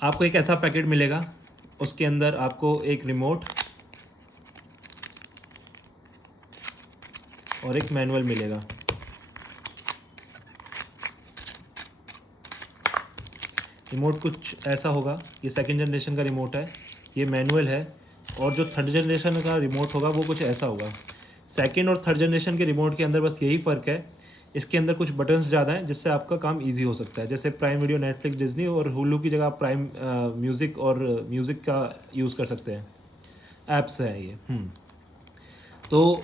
आपको एक ऐसा पैकेट मिलेगा, उसके अंदर आपको एक रिमोट और एक मैनुअल मिलेगा। रिमोट कुछ ऐसा होगा, ये सेकंड जनरेशन का रिमोट है, ये मैनुअल है। और जो थर्ड जनरेशन का रिमोट होगा वो कुछ ऐसा होगा। सेकंड और थर्ड जनरेशन के रिमोट के अंदर बस यही फ़र्क है, इसके अंदर कुछ बटन्स ज़्यादा हैं जिससे आपका काम इजी हो सकता है। जैसे प्राइम वीडियो, नेटफ्लिक्स, डिज्नी और हुलू की जगह आप प्राइम म्यूज़िक और म्यूज़िक का यूज़ कर सकते हैं। ऐप्स हैं ये। तो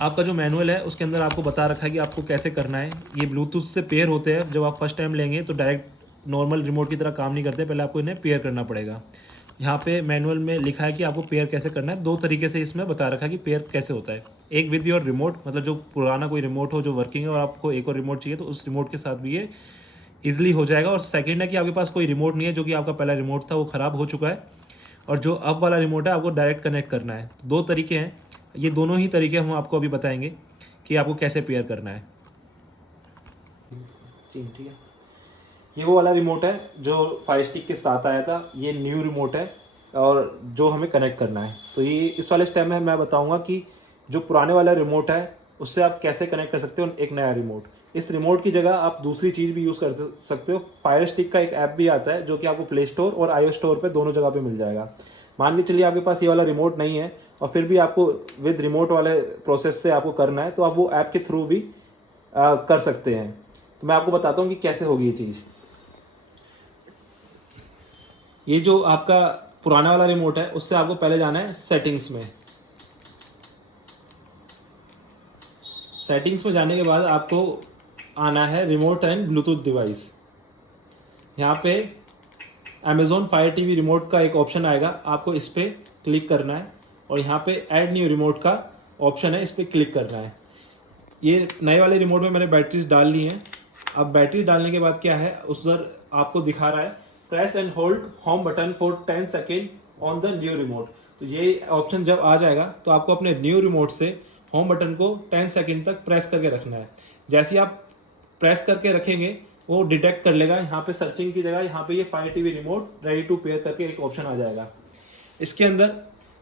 आपका जो मैनुअल है उसके अंदर आपको बता रखा है कि आपको कैसे करना है। ये ब्लूटूथ से पेयर होते हैं। जब आप फर्स्ट टाइम लेंगे तो डायरेक्ट नॉर्मल रिमोट की तरह काम नहीं करते, पहले आपको इन्हें पेयर करना पड़ेगा। यहाँ पे मैनुअल में लिखा है कि आपको पेयर कैसे करना है। दो तरीके से इसमें बता रखा है कि पेयर कैसे होता है। एक विद योर रिमोट, मतलब जो पुराना कोई रिमोट हो जो वर्किंग है और आपको एक और रिमोट चाहिए तो उस रिमोट के साथ भी ये ईजिली हो जाएगा। और सेकेंड है कि आपके पास कोई रिमोट नहीं है, जो कि आपका पहला रिमोट था वो ख़राब हो चुका है और जो अब वाला रिमोट है आपको डायरेक्ट कनेक्ट करना है। दो तरीके हैं, ये दोनों ही तरीके हम आपको अभी बताएंगे कि आपको कैसे पेयर करना है। जी ठीक है। ये वो वाला रिमोट है जो फायर स्टिक के साथ आया था, ये न्यू रिमोट है और जो हमें कनेक्ट करना है। तो ये इस वाले स्टेप में मैं बताऊंगा कि जो पुराने वाला रिमोट है उससे आप कैसे कनेक्ट कर सकते हो एक नया रिमोट। इस रिमोट की जगह आप दूसरी चीज़ भी यूज़ कर सकते हो। फायर स्टिक का एक ऐप भी आता है जो कि आपको प्ले स्टोर और आईओ स्टोर पे दोनों जगह पे मिल जाएगा। मान के चलिए आपके पास ये वाला रिमोट नहीं है और फिर भी आपको विद रिमोट वाले प्रोसेस से आपको करना है, तो आप वो ऐप के थ्रू भी कर सकते हैं। तो मैं आपको बताता हूँ कि कैसे होगी ये चीज़। ये जो आपका पुराना वाला रिमोट है उससे आपको पहले जाना है सेटिंग्स में। सेटिंग्स में जाने के बाद आपको आना है रिमोट एंड ब्लूटूथ डिवाइस। यहाँ पे अमेजोन फायर टीवी रिमोट का एक ऑप्शन आएगा, आपको इस पर क्लिक करना है और यहाँ पे ऐड न्यू रिमोट का ऑप्शन है, इस पर क्लिक करना है। ये नए वाले रिमोट में मैंने बैटरीज डाल ली हैं। अब बैटरी डालने के बाद क्या है, उस पर आपको दिखा रहा है press and hold home button for 10 second on the new remote. तो ये ऑप्शन जब आ जाएगा तो आपको अपने न्यू रिमोट से होम बटन को 10 सेकेंड तक प्रेस करके रखना है। जैसे ही आप प्रेस करके रखेंगे वो डिटेक्ट कर लेगा। यहाँ पे सर्चिंग की जगह यहाँ पे ये fire TV remote ready to pair करके एक ऑप्शन आ जाएगा। इसके अंदर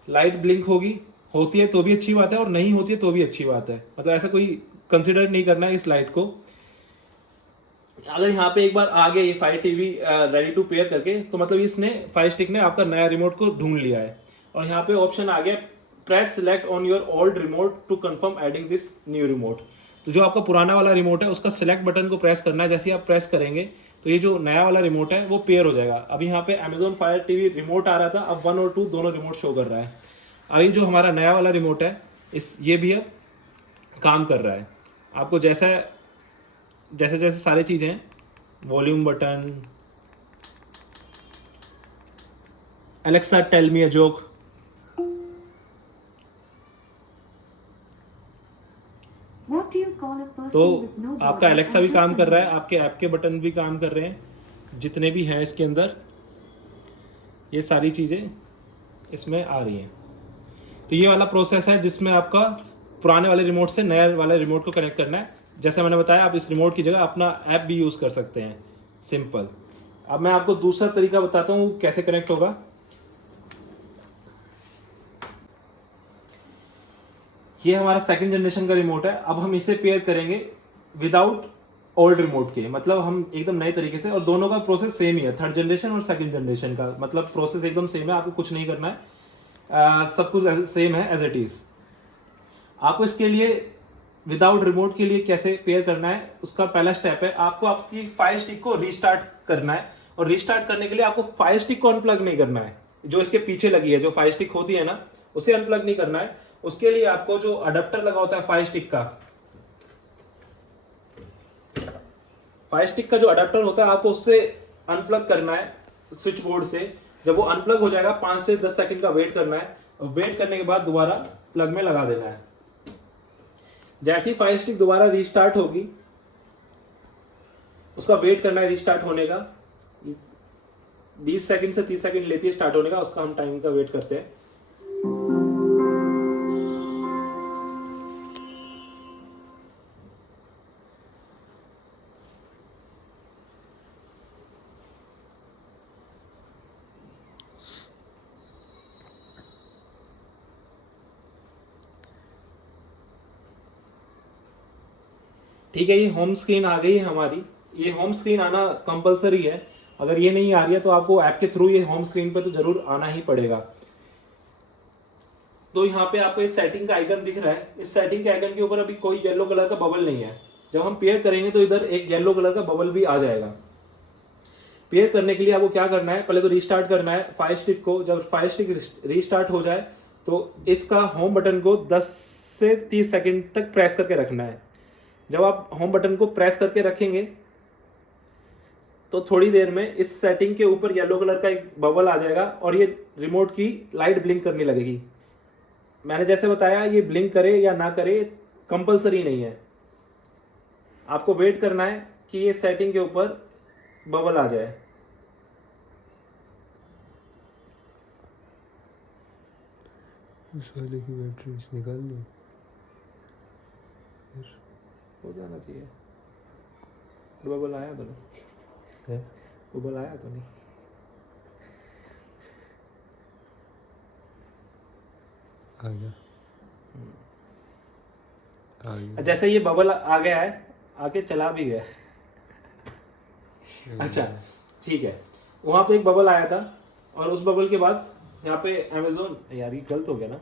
लाइट ब्लिंक होगी, होती है तो भी अच्छी बात है और नहीं होती है तो भी अच्छी बात है। मतलब ऐसा कोई कंसिडर नहीं करना है इस लाइट को। अगर यहाँ पे एक बार आ गया ये fire TV ready to pair करके, तो मतलब इसने फायर स्टिक ने आपका नया रिमोट को ढूंढ लिया है। और यहाँ पे ऑप्शन आ गया press select on your old remote to confirm adding this new remote. तो जो आपका पुराना वाला रिमोट है उसका सिलेक्ट बटन को प्रेस करना है। जैसे ही आप प्रेस करेंगे तो ये जो नया वाला रिमोट है वो पेयर हो जाएगा। अब यहाँ पे अमेजोन फायर टीवी रिमोट आ रहा था, अब 1 और 2 दोनों रिमोट शो कर रहा है। अभी जो हमारा नया वाला रिमोट है ये भी अब काम कर रहा है। आपको जैसे जैसे सारी चीज़ें, volume button, Alexa tell me a joke, तो आपका एलेक्सा भी काम कर रहा है, आपके ऐप के बटन भी काम कर रहे हैं, जितने भी हैं इसके अंदर ये सारी चीज़ें इसमें आ रही हैं। तो ये वाला प्रोसेस है जिसमें आपका पुराने वाले रिमोट से नए वाले रिमोट को कनेक्ट करना है। जैसे मैंने बताया, आप इस रिमोट की जगह अपना ऐप भी यूज़ कर सकते हैं, सिंपल। अब मैं आपको दूसरा तरीका बताता हूँ कैसे कनेक्ट होगा। ये हमारा सेकंड जनरेशन का रिमोट है। अब हम इसे पेयर करेंगे विदाउट ओल्ड रिमोट के, मतलब हम एकदम नए तरीके से, और दोनों का प्रोसेस सेम ही है। थर्ड जनरेशन और सेकंड जनरेशन का मतलब प्रोसेस एकदम सेम है, आपको कुछ नहीं करना है। सब कुछ सेम है एज इट इज। आपको इसके लिए विदाउट रिमोट के लिए कैसे पेयर करना है, उसका पहला स्टेप है आपको आपकी फायर स्टिक को रीस्टार्ट करना है। और रीस्टार्ट करने के लिए आपको फायर स्टिक को अनप्लग नहीं करना है, जो इसके पीछे लगी है, जो फायर स्टिक होती है ना, उसे अनप्लग नहीं करना है। उसके लिए आपको जो अडेप्टर लगा होता है फायर स्टिक का जो अडेप्टर होता है आपको उससे अनप्लग करना है स्विच बोर्ड से। जब वो अनप्लग हो जाएगा 5 से 10 सेकंड का वेट करना है, और वेट करने के बाद दोबारा प्लग में लगा देना है। जैसे ही फायर स्टिक दोबारा रीस्टार्ट होगी उसका वेट करना है रीस्टार्ट होने का। 20 सेकंड से 30 सेकंड लेती है स्टार्ट होने का, उसका हम टाइम का वेट करते हैं। ठीक है, ये होम स्क्रीन आ गई है हमारी। ये होम स्क्रीन आना कंपलसरी है, अगर ये नहीं आ रही है तो आपको ऐप के थ्रू ये होम स्क्रीन पे तो जरूर आना ही पड़ेगा। तो यहाँ पे आपको इस सेटिंग का आइकन दिख रहा है, इस सेटिंग के आइकन के ऊपर अभी कोई येलो कलर का बबल नहीं है। जब हम पेयर करेंगे तो इधर एक येलो कलर का बबल भी आ जाएगा। पेयर करने के लिए आपको क्या करना है, पहले तो रीस्टार्ट करना है फायर स्टिक को। जब फायर स्टिक रीस्टार्ट हो जाए तो इसका होम बटन को 10 से 30 सेकंड तक प्रेस करके रखना है। जब आप होम बटन को प्रेस करके रखेंगे तो थोड़ी देर में इस सेटिंग के ऊपर येलो कलर का एक बबल आ जाएगा और ये रिमोट की लाइट ब्लिंक करने लगेगी। मैंने जैसे बताया, ये ब्लिंक करे या ना करे कंपलसरी नहीं है, आपको वेट करना है कि ये सेटिंग के ऊपर बबल आ जाए। उस वाले की बैटरी निकाल दो, हो जाना चाहिए। बबल आया तो नहीं है बबल आया तो नहीं। आ गया, आ गया। जैसे ये बबल आ गया है, आके चला भी गया। अच्छा ठीक है, वहां पे एक बबल आया था और उस बबल के बाद यहाँ पे अमेजोन, यार ये गलत हो गया ना।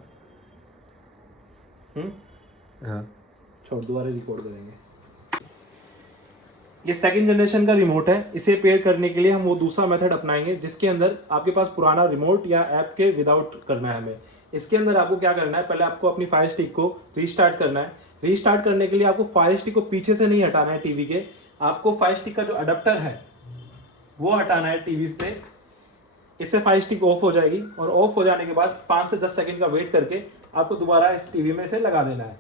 हाँ, छोड़, दोबारा रिकॉर्ड करेंगे। ये सेकंड जनरेशन का रिमोट है। इसे पेयर करने के लिए हम वो दूसरा मेथड अपनाएंगे जिसके अंदर आपके पास पुराना रिमोट या ऐप के विदाउट करना है हमें। इसके अंदर आपको क्या करना है, पहले आपको अपनी फायर स्टिक को रीस्टार्ट करना है। रीस्टार्ट करने के लिए आपको फायर स्टिक को पीछे से नहीं हटाना है टीवी के, आपको फायर स्टिक का जो अडेप्टर है वो हटाना है टीवी से। इससे फायर स्टिक ऑफ हो जाएगी और ऑफ हो जाने के बाद 5 से 10 सेकंड का वेट करके आपको दोबारा इस टीवी में से लगा देना है।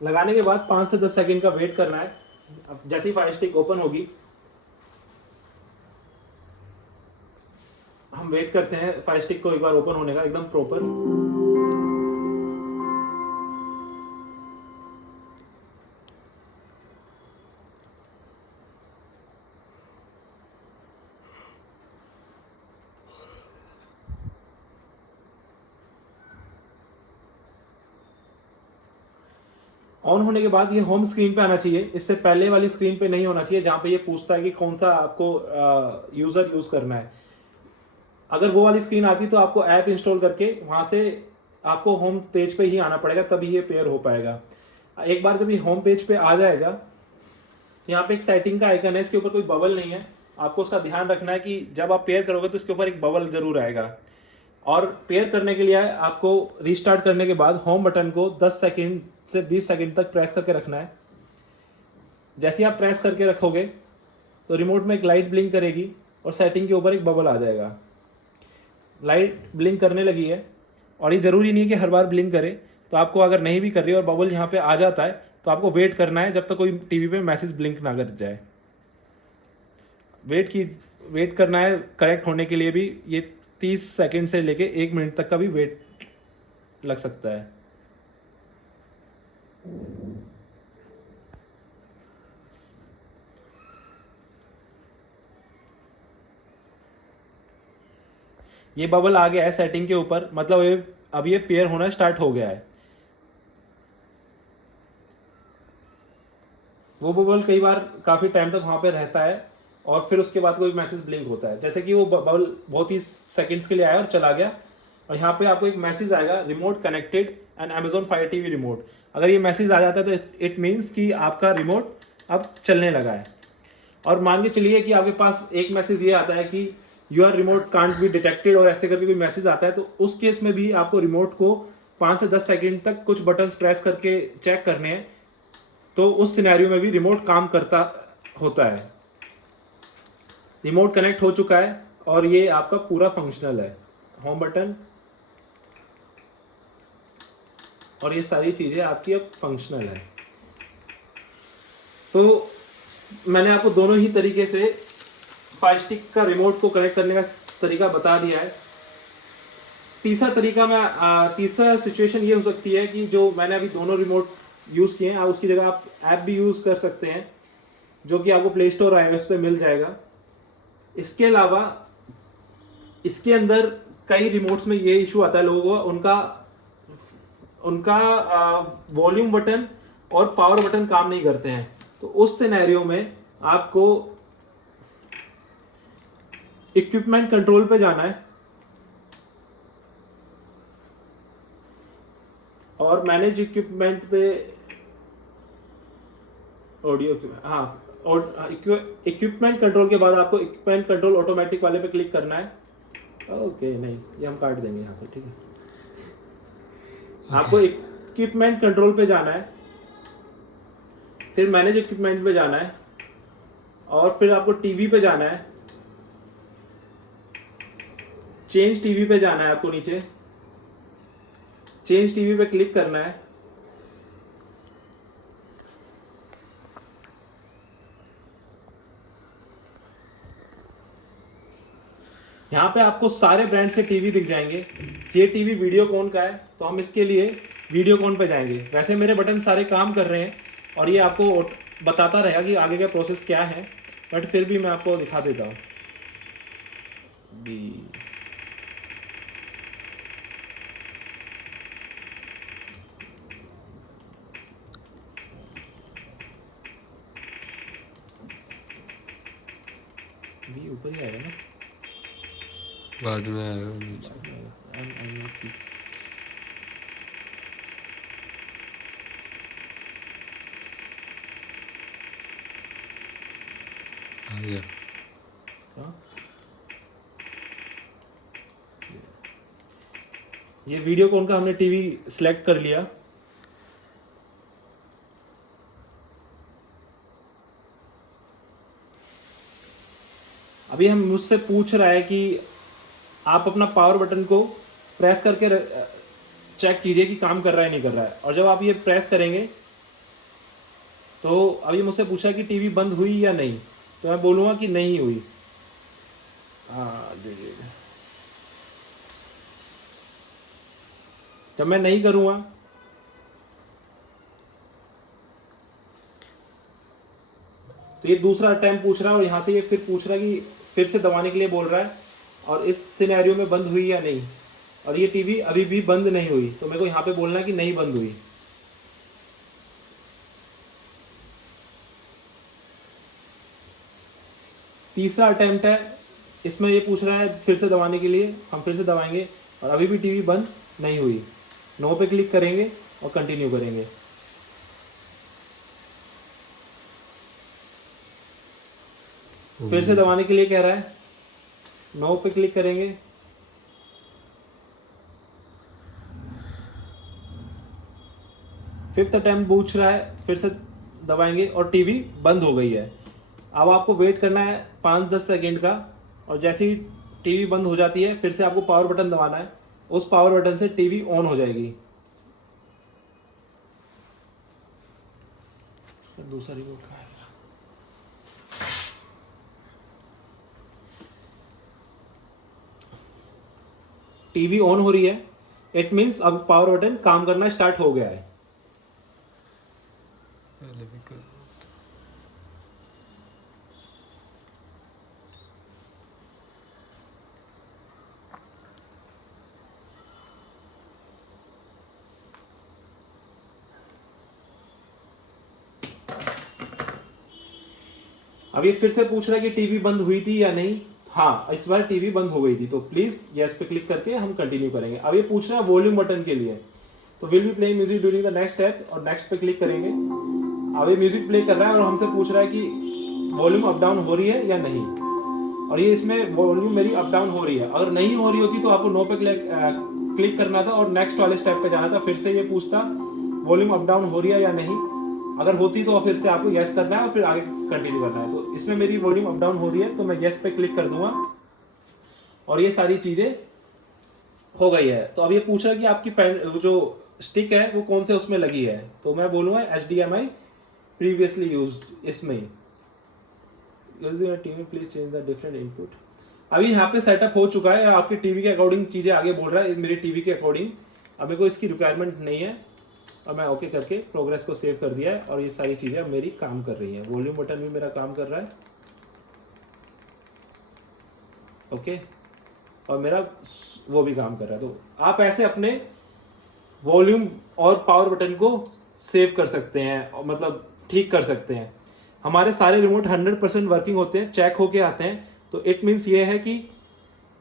लगाने के बाद 5 से 10 सेकंड का वेट करना है। अब जैसे ही फायर स्टिक ओपन होगी, हम वेट करते हैं फायर स्टिक को एक बार ओपन होने का एकदम प्रॉपर। ऑन होने के बाद ये होम स्क्रीन पे आना चाहिए, इससे पहले वाली स्क्रीन पे नहीं होना चाहिए जहां पे ये पूछता है कि कौन सा आपको यूजर यूज करना है। अगर वो वाली स्क्रीन आती तो आपको ऐप इंस्टॉल करके वहां से आपको होम पेज पे ही आना पड़ेगा, तभी ये पेयर हो पाएगा। एक बार जब ये होम पेज पे आ जाएगा, यहाँ पे एक सेटिंग का आइकन है, इसके ऊपर कोई बबल नहीं है। आपको उसका ध्यान रखना है कि जब आप पेयर करोगे तो इसके ऊपर एक बबल जरूर आएगा। और पेयर करने के लिए आपको रीस्टार्ट करने के बाद होम बटन को 10 सेकंड से 20 सेकंड तक प्रेस करके रखना है। जैसे ही आप प्रेस करके रखोगे तो रिमोट में एक लाइट ब्लिंक करेगी और सेटिंग के ऊपर एक बबल आ जाएगा। लाइट ब्लिंक करने लगी है और ये ज़रूरी नहीं है कि हर बार ब्लिंक करे, तो आपको अगर नहीं भी कर रही है और बबल यहाँ पे आ जाता है तो आपको वेट करना है जब तक कोई टीवी पे मैसेज ब्लिंक ना कर जाए। वेट करना है करेक्ट होने के लिए भी। ये 30 सेकंड से लेके 1 मिनट तक का भी वेट लग सकता है। ये बबल आ गया है सेटिंग के ऊपर, मतलब अब ये पेयर होना स्टार्ट हो गया है। वो बबल कई बार काफ़ी टाइम तक वहाँ पे रहता है और फिर उसके बाद कोई मैसेज ब्लिंक होता है। जैसे कि वो बबल बहुत ही सेकंड्स के लिए आया और चला गया और यहाँ पे आपको एक मैसेज आएगा, remote connected and Amazon fire TV remote. अगर ये मैसेज आ जाता है तो इट मीन्स कि आपका रिमोट अब चलने लगा है। और मान के चलिए कि आपके पास एक मैसेज ये आता है कि your remote can't be detected और ऐसे करके कोई मैसेज आता है, तो उस केस में भी आपको रिमोट को 5 से 10 सेकंड तक कुछ बटन्स प्रेस करके चेक करने हैं। तो उस सिनेरियो में भी रिमोट काम करता होता है। रिमोट कनेक्ट हो चुका है और ये आपका पूरा फंक्शनल है। होम बटन और ये सारी चीज़ें आपकी अब फंक्शनल है। तो मैंने आपको दोनों ही तरीके से फायर स्टिक का रिमोट को कनेक्ट करने का तरीका बता दिया है। तीसरा सिचुएशन ये हो सकती है कि जो मैंने अभी दोनों रिमोट यूज़ किए हैं, उसकी जगह आप ऐप भी यूज़ कर सकते हैं जो कि आपको प्ले स्टोर iOS पे मिल जाएगा। इसके अलावा इसके अंदर कई रिमोट्स में ये इशू आता है लोगों को, उनका वॉल्यूम बटन और पावर बटन काम नहीं करते हैं, तो उस सिनेरियो में आपको इक्विपमेंट कंट्रोल पे जाना है और मैनेज इक्विपमेंट पे ऑडियो, हाँ, और इक्विपमेंट कंट्रोल के बाद आपको इक्विपमेंट कंट्रोल ऑटोमेटिक वाले पे क्लिक करना है। ओके, नहीं, ये हम काट देंगे यहाँ से, ठीक है। आपको इक्विपमेंट कंट्रोल पे जाना है, फिर मैनेज इक्विपमेंट पे जाना है और फिर आपको टीवी पे जाना है, चेंज टीवी पे जाना है, आपको नीचे चेंज टीवी पे क्लिक करना है। यहाँ पे आपको सारे ब्रांड्स के टीवी दिख जाएंगे। ये टीवी वीडियोकॉन का है, तो हम इसके लिए वीडियोकॉन पे जाएंगे। वैसे मेरे बटन सारे काम कर रहे हैं और ये आपको बताता रहेगा कि आगे का प्रोसेस क्या है, बट फिर भी मैं आपको दिखा देता हूँ। भी ऊपर ही आएगा ना, बाद में आएगा नीचे। आ गया। ये वीडियोकॉन का हमने टीवी सिलेक्ट कर लिया। अभी हम मुझसे पूछ रहा है कि आप अपना पावर बटन को प्रेस करके चेक कीजिए कि काम कर रहा है नहीं कर रहा है। और जब आप ये प्रेस करेंगे तो अभी मुझसे पूछा कि टीवी बंद हुई या नहीं, तो मैं बोलूँगा कि नहीं हुई। हाँ, जब मैं नहीं करूँगा तो ये दूसरा अटेम्प्ट पूछ रहा है और यहाँ से ये फिर पूछ रहा है कि फिर से दबाने के लिए बोल रहा है और इस सिनेरियो में बंद हुई या नहीं, और ये टीवी अभी भी बंद नहीं हुई, तो मेरे को यहाँ पे बोलना है कि नहीं बंद हुई। तीसरा अटेम्प्ट है, इसमें ये पूछ रहा है फिर से दबाने के लिए, हम फिर से दबाएंगे और अभी भी टीवी बंद नहीं हुई। नो पे क्लिक करेंगे और कंटिन्यू करेंगे। फिर से दबाने के लिए कह रहा है, नो पे क्लिक करेंगे, फिफ्थ अटेम्प्ट पूछ रहा है, फिर से दबाएंगे और टीवी बंद हो गई है। अब आपको वेट करना है 5-10 सेकेंड का, और जैसे ही टीवी बंद हो जाती है फिर से आपको पावर बटन दबाना है। उस पावर बटन से टीवी ऑन हो जाएगी। इसका दूसरा रिमोट कहाँ है? टीवी ऑन हो रही है, इट मीन्स अब पावर बटन काम करना स्टार्ट हो गया है। पहले भी कर। अब ये फिर से पूछ रहा है कि टीवी बंद हुई थी या नहीं। हाँ, इस बार टीवी बंद हो गई थी, तो प्लीज यस पे क्लिक करके हम कंटिन्यू करेंगे। अब ये पूछ रहा है वॉल्यूम बटन के लिए, तो will be playing music during the next step, और नेक्स्ट पे क्लिक करेंगे। अब ये म्यूजिक प्ले कर रहा है और हमसे पूछ रहा है कि वॉल्यूम अप डाउन हो रही है या नहीं, और ये इसमें वॉल्यूम मेरी अप डाउन हो रही है। अगर नहीं हो रही होती तो आपको नो पे क्लिक करना था और नेक्स्ट वाले स्टेप पे जाना था। फिर से ये पूछता वॉल्यूम अप डाउन हो रही है या नहीं, अगर होती तो फिर से आपको यस करना है और फिर आगे कंटिन्यू करना है। तो इसमें मेरी वॉल्यूम अप डाउन हो रही है, तो मैं यस पे क्लिक कर दूंगा और ये सारी चीजें हो गई है। तो अब ये पूछ रहा है कि आपकी जो स्टिक है वो कौन से उसमें लगी है, तो मैं बोलूंगा HDMI प्रीवियसली यूज्ड, इसमें please change the different input. अभी यहाँ पे सेटअप हो चुका है, आपके टीवी के अकॉर्डिंग चीजें आगे बोल रहा है, मेरी टीवी के अकॉर्डिंग। अब मेरे को इसकी रिक्वायरमेंट नहीं है और मैं ओके करके प्रोग्रेस को सेव कर दिया है, और ये सारी चीजें अब मेरी काम कर रही हैं। वॉल्यूम बटन भी मेरा काम कर रहा है, ओके, और मेरा वो भी काम कर रहा है। तो आप ऐसे अपने वॉल्यूम और पावर बटन को सेव कर सकते हैं और मतलब ठीक कर सकते हैं। हमारे सारे रिमोट 100% वर्किंग होते हैं, चेक होके आते हैं। तो इट मीन्स ये है कि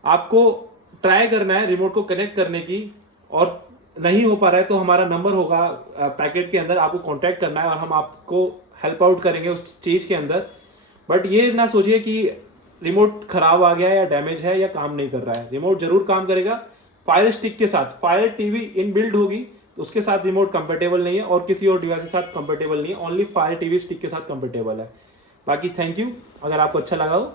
आपको ट्राई करना है रिमोट को कनेक्ट करने की, और नहीं हो पा रहा है तो हमारा नंबर होगा पैकेट के अंदर, आपको कांटेक्ट करना है और हम आपको हेल्प आउट करेंगे उस चीज़ के अंदर। बट ये ना सोचिए कि रिमोट खराब आ गया है या डैमेज है या काम नहीं कर रहा है, रिमोट जरूर काम करेगा। फायर स्टिक के साथ, फायर टीवी इनबिल्ड होगी, उसके साथ रिमोट कंपेटेबल नहीं है और किसी और डिवाइस के साथ कंपेटेबल नहीं है, ओनली फायर टीवी स्टिक के साथ कंपेटेबल है। बाकी थैंक यू, अगर आपको अच्छा लगा हो